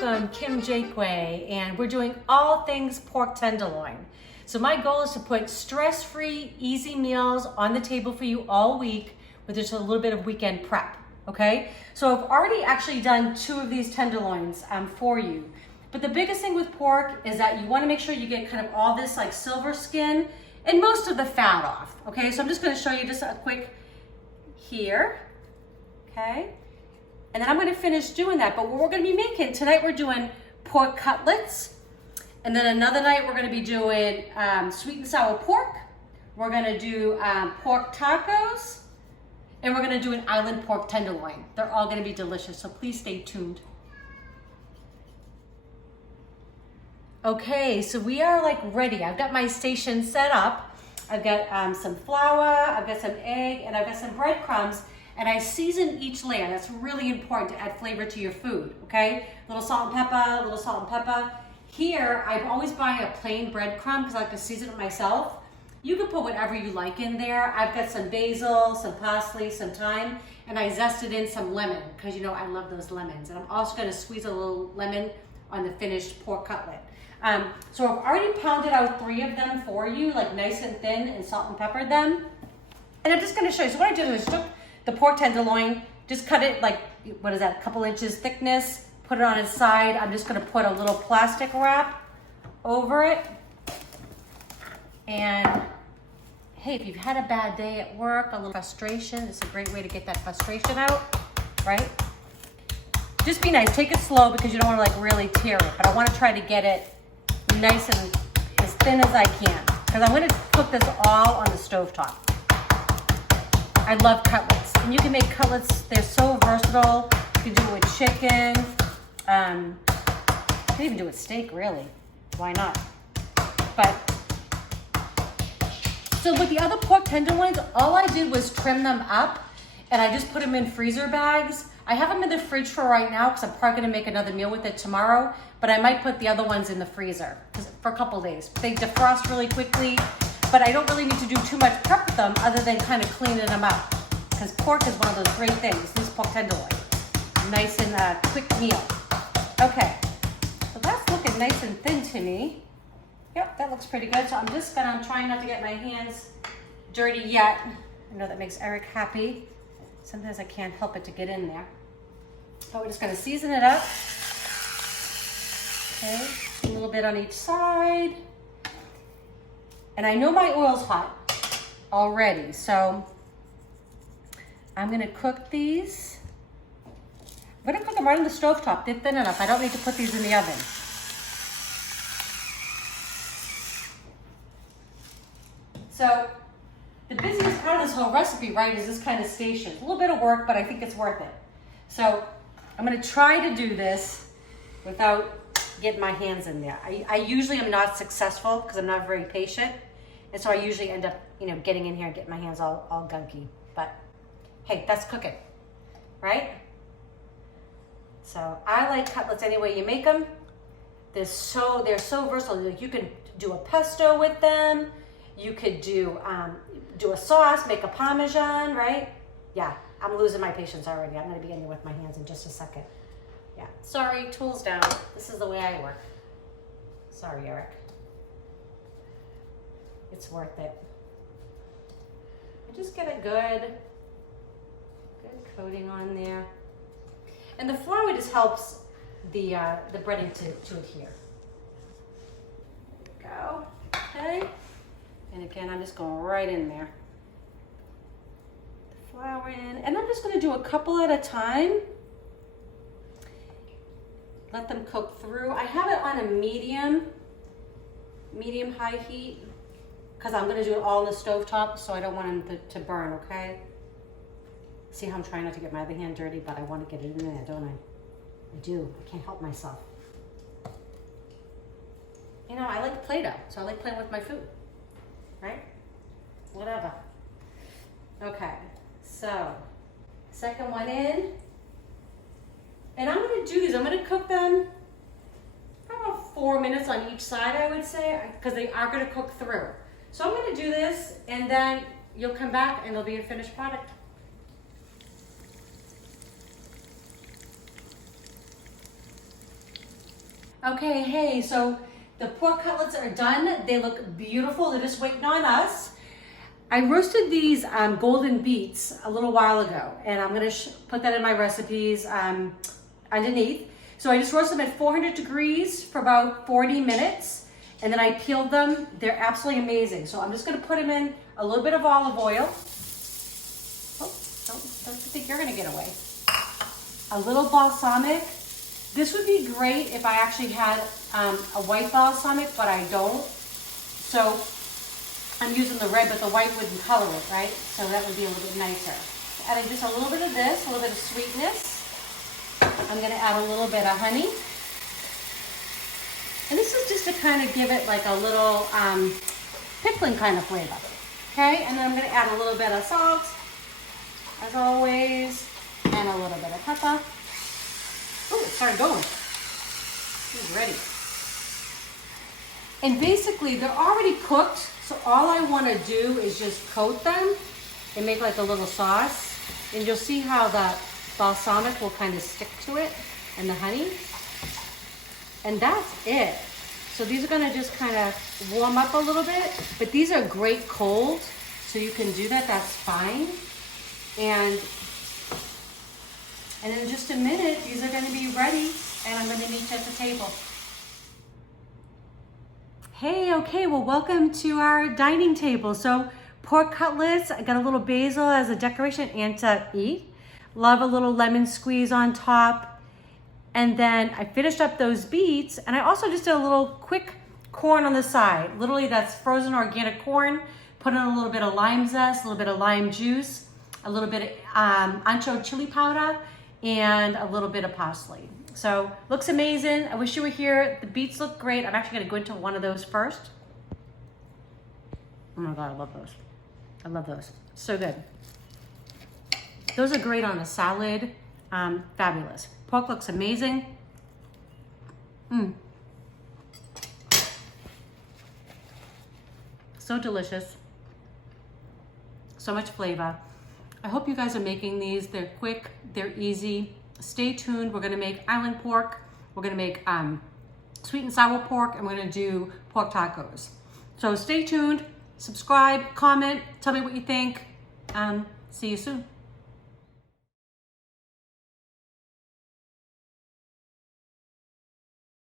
welcome Kim Jakeway, and we're doing all things pork tenderloin. So my goal is to put stress-free, easy meals on the table for you all week with just a little bit of weekend prep, okay? So I've already actually done 2 of these tenderloins for you. But the biggest thing with pork is that you wanna make sure you get kind of all this like silver skin and most of the fat off, okay? So I'm just gonna show you just a quick here, okay? And then I'm gonna finish doing that. But what we're gonna be making, tonight we're doing pork cutlets. And then another night we're gonna be doing sweet and sour pork. We're gonna do pork tacos. And we're gonna do an island pork tenderloin. They're all gonna be delicious, so please stay tuned. Okay, so we are like ready. I've got my station set up. I've got some flour, I've got some egg, and I've got some breadcrumbs. And I season each layer. That's really important to add flavor to your food, okay? A little salt and pepper, a little salt and pepper. Here, I always buy a plain breadcrumb because I like to season it myself. You can put whatever you like in there. I've got some basil, some parsley, some thyme, and I zested in some lemon because you know I love those lemons. And I'm also gonna squeeze a little lemon on the finished pork cutlet. So I've already pounded out 3 of them for you, like nice and thin, and salt and peppered them. And I'm just gonna show you. So what I did is took the pork tenderloin, just cut it like, what is that, a couple inches thickness, put it on its side. I'm just gonna put a little plastic wrap over it. And hey, if you've had a bad day at work, a little frustration, it's a great way to get that frustration out, right? Just be nice, take it slow because you don't wanna like really tear it, but I wanna try to get it nice and as thin as I can because I'm gonna cook this all on the stovetop. I love cutlets, and you can make cutlets, they're so versatile. You can do it with chicken. You can even do it with steak, really. Why not? But, so with the other pork tenderloins, all I did was trim them up, and I just put them in freezer bags. I have them in the fridge for right now, because I'm probably gonna make another meal with it tomorrow, but I might put the other ones in the freezer for a couple days. They defrost really quickly, but I don't really need to do too much prep with them other than kind of cleaning them up. Because pork is one of those great things, this pork tenderloin. Nice and quick meal. Okay, so that's looking nice and thin to me. Yep, that looks pretty good. So I'm trying not to get my hands dirty yet. I know that makes Eric happy. Sometimes I can't help it to get in there. But we're just gonna season it up. Okay, a little bit on each side. And I know my oil's hot already, so I'm gonna cook these. I'm gonna cook them right on the stovetop. They're thin enough. I don't need to put these in the oven. So the busiest part of this whole recipe, right, is this kind of station. It's a little bit of work, but I think it's worth it. So I'm gonna try to do this without getting my hands in there. I usually am not successful because I'm not very patient. And so I usually end up, you know, getting in here and getting my hands all gunky. But hey, that's cooking, right? So I like cutlets any way you make them. They're so versatile. You can do a pesto with them. You could do a sauce, make a Parmesan, right? Yeah, I'm losing my patience already. I'm gonna be in there with my hands in just a second. Yeah, sorry, tools down. This is the way I work. Sorry, Eric. It's worth it. I just get a good coating on there. And the flour just helps the breading to adhere. There we go, okay. And again, I'm just going right in there. The flour in, and I'm just gonna do a couple at a time. Let them cook through. I have it on a medium high heat because I'm gonna do it all on the stovetop, so I don't want them to burn, okay? See how I'm trying not to get my other hand dirty, but I want to get it in there, don't I? I do, I can't help myself. You know, I like Play-Doh, so I like playing with my food, right? Whatever. Okay, so second one in. And I'm gonna do these, I'm gonna cook them about 4 minutes on each side, I would say, because they are gonna cook through. So I'm gonna do this, and then you'll come back and there'll be a finished product. Okay, hey, so the pork cutlets are done. They look beautiful. They're just waiting on us. I roasted these golden beets a little while ago, and I'm gonna put that in my recipes underneath. So I just roasted them at 400 degrees for about 40 minutes, and then I peeled them. They're absolutely amazing. So I'm just gonna put them in a little bit of olive oil. Oh, don't think you're gonna get away. A little balsamic. This would be great if I actually had a white balsamic, but I don't. So I'm using the red, but the white wouldn't color it, right? So that would be a little bit nicer. Adding just a little bit of this, a little bit of sweetness. I'm gonna add a little bit of honey. And this is just to kind of give it like a little pickling kind of flavor. Okay, and then I'm gonna add a little bit of salt, as always, and a little bit of pepper. Oh, it started going. It's ready. And basically, they're already cooked, so all I want to do is just coat them and make like a little sauce. And you'll see how the balsamic will kind of stick to it and the honey. And that's it. So these are going to just kind of warm up a little bit, but these are great cold, so you can do that. That's fine. And in just a minute, these are going to be ready, and I'm going to meet you at the table. Hey, okay, well, welcome to our dining table. So pork cutlets, I got a little basil as a decoration and to eat. Love a little lemon squeeze on top. And then I finished up those beets, and I also just did a little quick corn on the side. Literally, that's frozen organic corn. Put in a little bit of lime zest, a little bit of lime juice, a little bit of ancho chili powder, and a little bit of parsley. So looks amazing. I wish you were here. The beets look great. I'm actually gonna go into one of those first. Oh my God, I love those. I love those, so good. Those are great on a salad, fabulous. Pork looks amazing. So delicious. So much flavor. I hope you guys are making these. They're quick, they're easy. Stay tuned. We're gonna make island pork. We're gonna make sweet and sour pork, and we're gonna do pork tacos. So stay tuned, subscribe, comment, tell me what you think. See you soon.